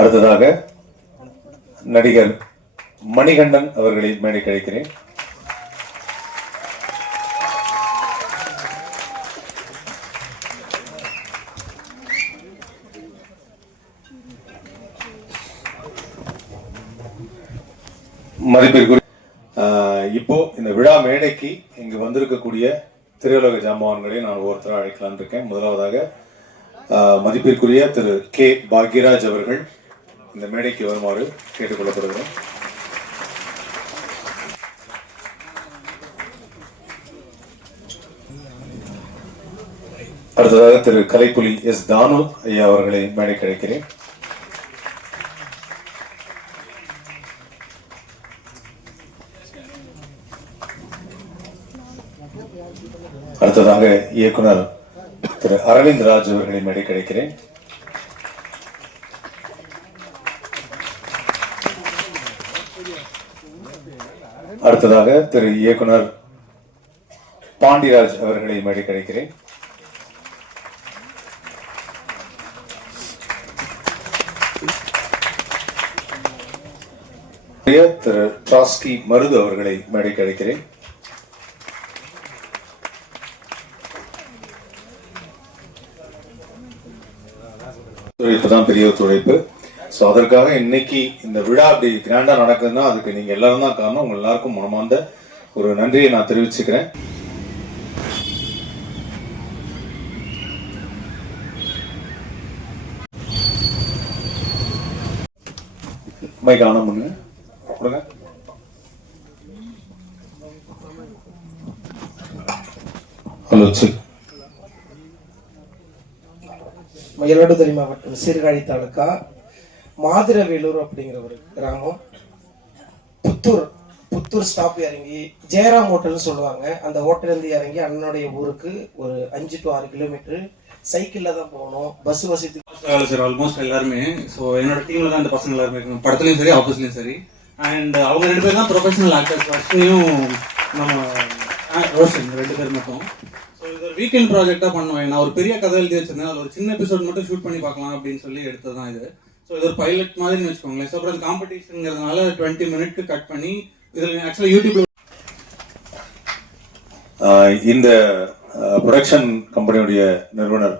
அடுத்ததாக நடிகர் மணிகண்டன் அவர்களை மேடை கிடைக்கிறேன். மதிப்பிற்குரிய இப்போ இந்த விழா மேடைக்கு இங்கு வந்திருக்கக்கூடிய திரையுலக ஜாம்பவான்களை நான் ஒவ்வொருத்தராக அழைக்கலான் இருக்கேன். முதலாவதாக மதிப்பிற்குரிய திரு கே பாக்யராஜ் அவர்கள் இந்த மேடைக்கு வருமாறு கேட்டுக்கொள்ளப்படுகிறோம். அடுத்ததாக திரு கலைப்புலி எஸ் தானு ஐயா அவர்களை மேடை கிடைக்கிறேன். அடுத்ததாக இயக்குனர் திரு அரவிந்த் ராஜ் அவர்களை மேடை கிடைக்கிறேன். அடுத்ததாக திரு இயக்குனர் பாண்டிராஜ் அவர்களை மேடை கிடைக்கிறேன். திரு டாஸ்கி மருது அவர்களை மேடை கிடைக்கிறேன். ஒத்துழைப்பு பெரிய ஒத்துழைப்பு. ஸோ அதற்காக இன்னைக்கு இந்த விழா அப்படி கிராண்டா நடக்குதுன்னா அதுக்கு நீங்க எல்லாரும் தான் காரணம். உங்க எல்லாருக்கும் மனமார்ந்த ஒரு நன்றியை நான் தெரிவிச்சுக்கிறேன். மைக் ஆன் பண்ணுங்க. Hello sir. மயிலாடுதுறை மாவட்டம் சீர்காழி தாலுக்கா மாதிரவேலூர் அப்படிங்கிற ஒரு கிராமம். புத்தூர் ஸ்டாப் இறங்கி ஜெயராம் ஹோட்டல்னு சொல்லுவாங்க. அந்த ஹோட்டல் இருந்து இறங்கி அண்ணனுடைய ஊருக்கு ஒரு 5 to 6 கிலோமீட்டர் சைக்கிள்ல தான் போகணும். பஸ் வசதி சார் ஆல்மோஸ்ட் எல்லாருமே. ஸோ என்னோட டீம்ல தான் இந்த பசங்க எல்லாருமே இருக்காங்க, படத்துலையும் சரி ஆப்போசிட்லையும் சரி. அண்ட் அவங்க 2 பேர் தான் ப்ரொஃபஷனல் ஆக்டர்ஸ். அஸ்வினியும் நம்ம ரோஷன் 2 பேர் மட்டும். ஸோ இது ஒரு வீக்கெண்ட் ப்ராஜெக்டாக பண்ணுவேன். நான் ஒரு பெரிய கதை எழுதி வச்சிருந்தேன். அதில் ஒரு சின்ன எபிசோட் மட்டும் ஷூட் பண்ணி பார்க்கலாம் அப்படின்னு சொல்லி எடுத்தது தான் இது. ஸோ இது ஒரு பைலட் மாதிரின்னு வச்சுக்கோங்களேன். ஸோ அப்புறம் காம்படிஷனுங்கிறதுனால 20 மினிட்க்கு கட் பண்ணி இதில் ஆக்சுவலாக யூடியூப்ல இந்த ப்ரொடக்ஷன் கம்பெனியுடைய நிறுவனர்